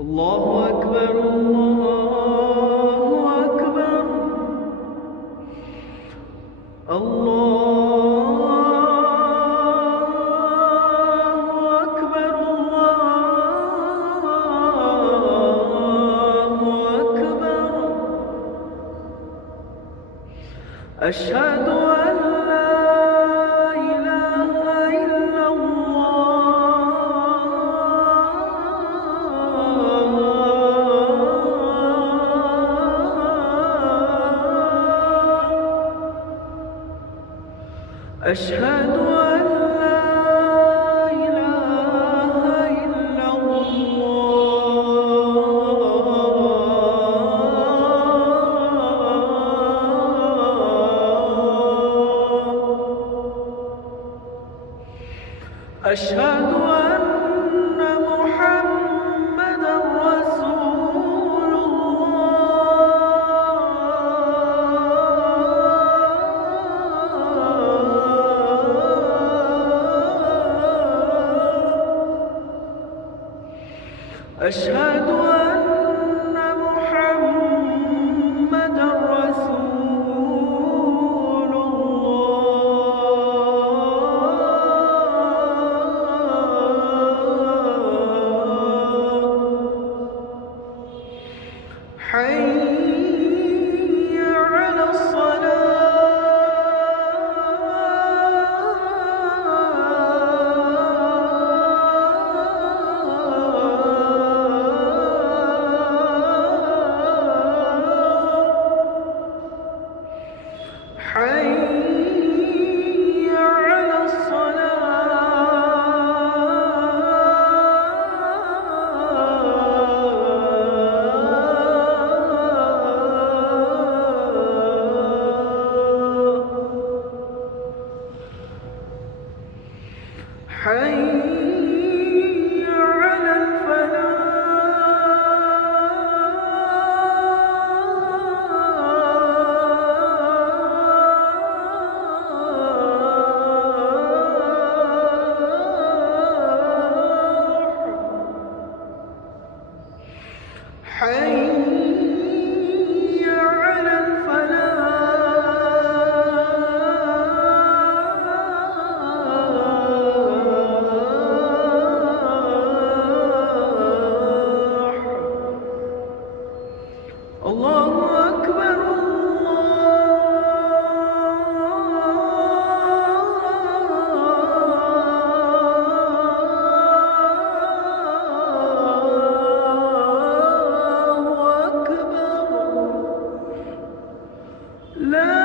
الله أكبر الله أكبر الله أكبر الله أكبر أشهد أن لا إله إلا أشهد أن لا إله إلا أشهد أن محمدًا رسول الله أشهد أن محمدًا رسول الله حي على حي على حي على الفلاح حي على الفلاح الله أكبر الله أكبر لا